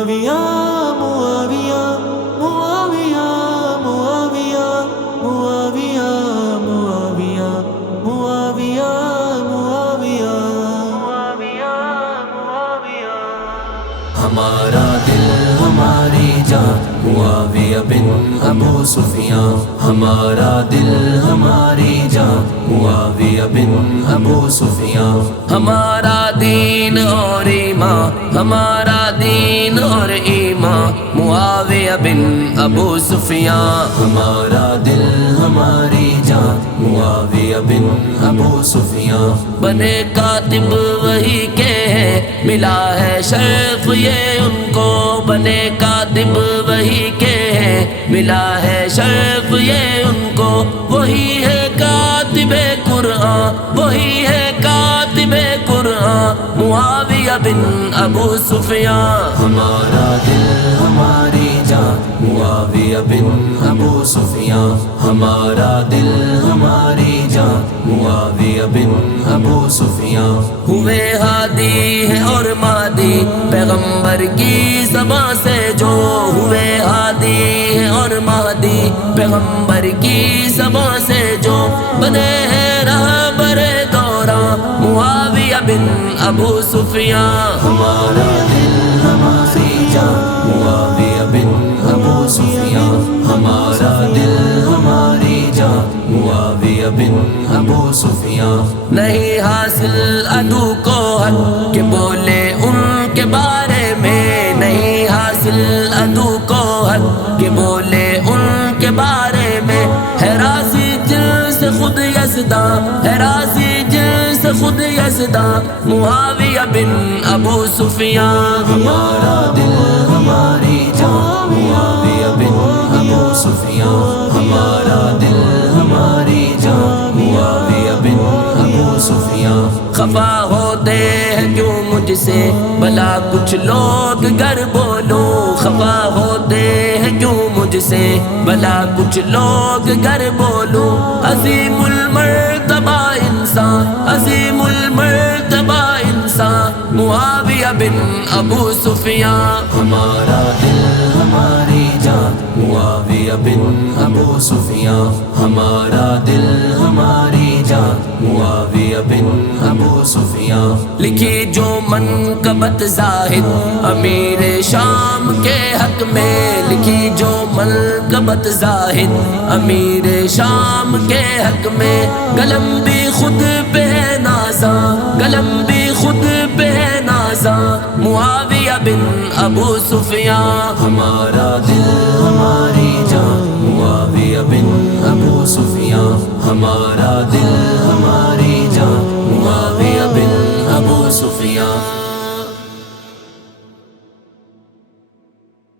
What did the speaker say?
معاویہ معاویہ معاویہ معاویہ معاویہ معاویہ معاویہ معاویہ معاویہ ہمارا دل ہماری جان معاویہ بن ابو سفیان، ہمارا دل ہماری جان معاویہ بن ابو سفیان، ہمارا دین اور ایمان، ہمارا دین اور ایمان معاویہ بن ابو سفیان، ہمارا دل ہماری جان معاویہ بن ابو سفیان، بنے کاتب وہی کے ہیں ملا ہے شرف یہ ان کو، بنے کاتب وہی کے ہیں ملا ہے شرف یہ ان کو، وہی ہے کاتب قرآن، وہی ہے کاتب قرآن معاویہ بن ابو سفیان، ہمارا دل ہماری جان معاویہ بن ابو سفیان، ہمارا دل ہماری جان معاویہ بن ابو سفیان، ہوئے ہادی ہے اور مادی پیغمبر کی زبان سے جو، ہوئے ہادی ہے اور مہدی پیغمبر کی زبان سے جو، بنے ہیں رہبر دوران معاویہ بن ابو سفیان، ہمارا دل ہماری جان معاویہ بن ابو سفیان، ہمارا دل ہماری جان معاویہ بن ابو سفیان، نہیں حاصل عدو کو حق کہ بولے ان کے بارے میں، نہیں حاصل عدو کو حق کہ بولے ان کے بارے میں، ہے راضی جن سے خود یزداں، ہے راضی جن سے خود یزداں معاویہ بن ابو سفیان، ہمارا دل ہماری جان معاویہ بن ابو سفیان، ہمارا دل ہماری جان معاویہ بن ابو سفیان، خفا ہوتے ہیں کیوں مجھ سے بھلا کچھ لوگ گر بولوں، خفا ہوتے ہیں کیوں مجھ سے بھلا کچھ لوگ گر بولوں، عظیم المرتبہ انسان، عظیم المرتبہ انسان معاویہ بن ابو سفیان، ہمارا دل ہماری جان معاویہ بن ابو سفیان، ہمارا دل ہماری جان معاویہ بن ابو سفیان، لکھی جو منقبت زاہد امیر شام کے حق میں، لکھی جو منقبت زاہد امیر شام کے حق میں، قلم بھی خود پہ نازاں، قلم بھی خود پہ نازاں معاویہ بن ابو سفیان، ہمارا دل ہماری جان معاویہ بن ابو سفیان، ہمارا دل ہماری جان معاویہ بن ابو سفیان۔